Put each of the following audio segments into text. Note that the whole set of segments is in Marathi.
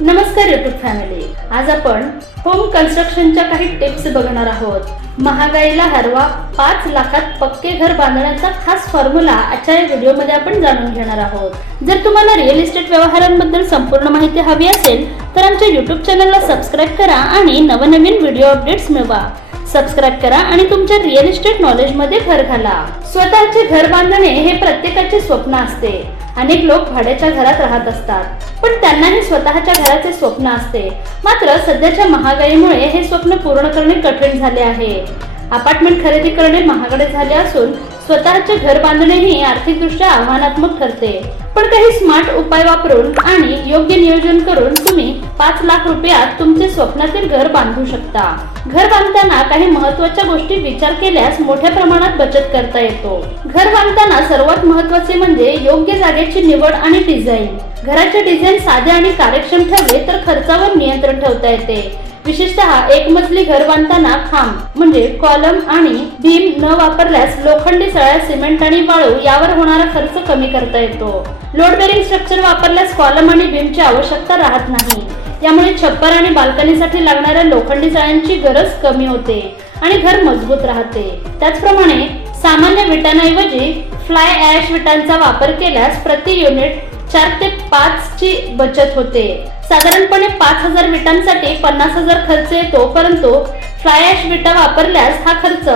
नमस्कार युट्यूब फॅमिली. आज आपण होम कन्स्ट्रक्शनच्या काही टिप्स बघणार आहोत. महागाईला हरवा पाच लाखात पक्के घर बांधण्याचा खास फॉर्म्युला आजच्या या व्हिडिओमध्ये आपण जाणून घेणार आहोत. जर तुम्हाला रिअल इस्टेट व्यवहारांबद्दल संपूर्ण माहिती हवी असेल तर आमच्या युट्यूब चॅनलला सबस्क्राईब करा आणि नवनवीन व्हिडिओ अपडेट्स मिळवा. सबस्क्राईब करा आणि तुमच्या रिअल इस्टेट नॉलेजमध्ये घाला. स्वतःचे घर बांधणे हे प्रत्येकाचे स्वप्न असते. अनेक लोक भाड्याच्या घरात राहत असतात. पण त्यांनाही स्वतःच्या घराचे स्वप्न असते. मात्र सध्याच्या महागाईमुळे हे स्वप्न पूर्ण करणे कठीण झाले आहे. अपार्टमेंट खरेदी करणे महागडे झाले असून स्वतःचे घर बांधणेही आर्थिकदृष्ट्या आव्हानात्मक ठरते. पण काही स्मार्ट उपाय वापरून आणि योग्य नियोजन करून तुम्ही पाच लाख रुपयात तुमचे स्वप्नातील घर बांधू शकता. घर बांधताना काही महत्त्वाच्या गोष्टी विचार केल्यास मोठ्या प्रमाणात बचत करता येतो. घर बांधताना सर्वात महत्त्वाचे म्हणजे योग्य जागेची निवड आणि डिझाईन घराचे डिझाईन साधे आणि कार्यक्षम ठेवले तर खर्चावर नियंत्रण ठेवता येते. विशेषतः एक मजली घर बांधताना खांब म्हणजे कॉलम आणि भीम न वापरल्यास लोखंडी सळ्या सिमेंट आणि वाळू यावर होणारा खर्च कमी करता येतो. लोड बेरिंग स्ट्रक्चर वापरल्यास कॉलम आणि भीमची आवश्यकता राहत नाही. त्यामुळे छप्पर आणि बाल्कनीसाठी लागणाऱ्या लोखंडी सळ्यांची गरज कमी होते आणि घर मजबूत राहते. त्याचप्रमाणे सामान्य विटांऐवजी फ्लाय ऍश विटांचा वापर केल्यास प्रति युनिट चार ते पाच बचत होते. साधारणपणे पाच हजार विटांसाठी पन्नास हजार खर्च येतो परंतु फ्लाय ऍश विटा वापरल्यास हा खर्च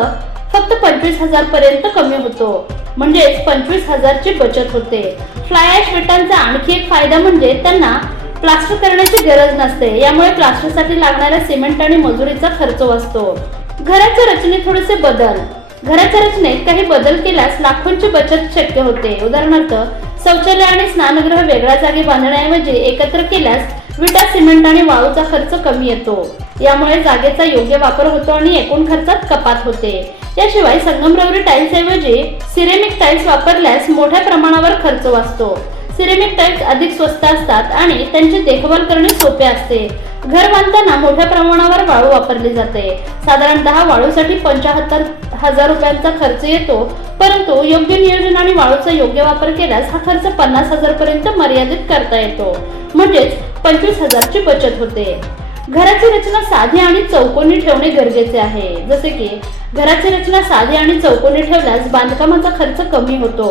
फक्त पंचवीस हजार पर्यंत कमी होतो. म्हणजेच पंचवीस हजारची बचत होते. फ्लाय ऍश विटांचा आणखी एक फायदा म्हणजे त्यांना प्लास्टर करण्याची गरज नसते. यामुळे प्लास्टरसाठी लागणाऱ्या सिमेंट आणि मजुरीचा खर्च वाचतो. घराच्या रचनेत थोडेसे बदल. घराच्या रचनेत काही बदल केल्यास लाखोंची बचत शक्य होते. उदाहरणार्थ शौचालय आणि स्नानगृह वेगळ्या जागी बांधण्याऐवजी एकत्र केल्यास विटा सिमेंट आणि वाळूचा खर्च कमी येतो. यामुळे जागेचा योग्य वापर होतो आणि एकूण खर्चात कपात होते. याशिवाय संगमरवरी टाइल्स ऐवजी सिरेमिक टाइल्स वापरल्यास मोठ्या प्रमाणावर खर्च वाचतो. सिरेमिक टाइल्स अधिक स्वस्त असतात आणि त्यांची देखभाल करणे सोपे असते. घर बांधताना मोठ्या प्रमाणावर वाळू वापरली जाते. साधारणतः वाळूसाठी पंचाहत्तर हजार रुपयांचा खर्च येतो. परंतु योग्य नियोजन आणि वाळूचा योग्य वापर केल्यास हा खर्च पन्नास हजार पर्यंत मर्यादित करता येतो. म्हणजेच पंचवीस हजारची बचत होते. घराची रचना साधी आणि चौकोनी ठेवणे गरजेचे आहे. जसे की घराची रचना साधी आणि चौकोनी ठेवल्यास बांधकामाचा खर्च कमी होतो.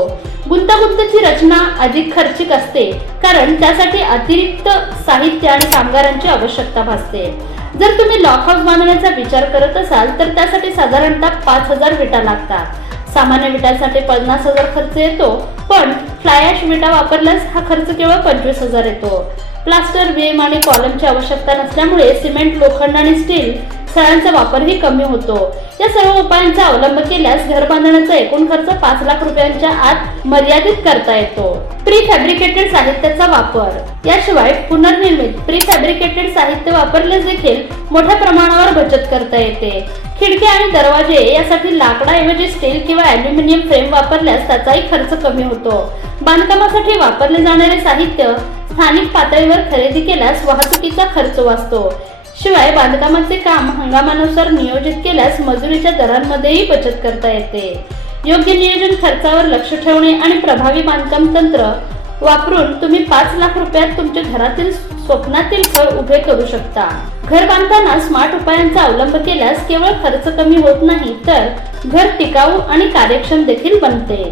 गुंतागुंतीची रचना अधिक खर्चिक असते कारण त्यासाठी अतिरिक्त साहित्य आणि कामगारांची आवश्यकता भासते. जर तुम्ही लॉक हाऊस बांधण्याचा विचार करत असाल तर त्यासाठी साधारणतः पाच हजार विटा लागतात. सामान्य विटांसाठी पन्नास हजार खर्च येतो पण फ्लायश विटा वापरल्यास हा खर्च केवळ पंचवीस हजार येतो. प्लास्टर बीम आणि कॉलमची आवश्यकता नसल्यामुळे सिमेंट लोखंड आणि स्टील सळ्यांचा वापरही कमी होतो. या सर्व उपायांचा अवलंब केल्यास घर बांधण्याचा एकूण खर्च पाच लाख रुपयांच्या आत मर्यादित करता येतो. प्री फॅब्रिकेटेड साहित्याचा वापर. याशिवाय पुनर्निर्मित प्री फॅब्रिकेटेड साहित्य वापरले देखील मोठ्या प्रमाणावर बचत करता येते. खिडकी आणि दरवाजे यासाठी लाकडाऐवजी स्टील किंवा अॅल्युमिनियम फ्रेम वापरल्यास त्याचाही खर्च कमी होतो. बांधकामासाठी वापरले जाणारे साहित्य स्थानिक पातळीवर खरेदी केल्यास वाहतुकीचा खर्च वाचतो. शिवाय बांधकामाचे काम हंगामानुसार नियोजित केल्यास मजुरीच्या दरांमध्येही बचत करता येते. योग्य नियोजन खर्चावर लक्ष ठेवणे आणि प्रभावी बांधकाम तंत्र वापरून तुम्ही पाच लाख रुपयात तुमच्या घरातील स्वप्नातील घर उभे करू शकता. घर बांधताना स्मार्ट उपायांचा अवलंब केल्यास केवळ खर्च कमी होत नाही तर घर टिकाऊ आणि कार्यक्षम देखील बनते.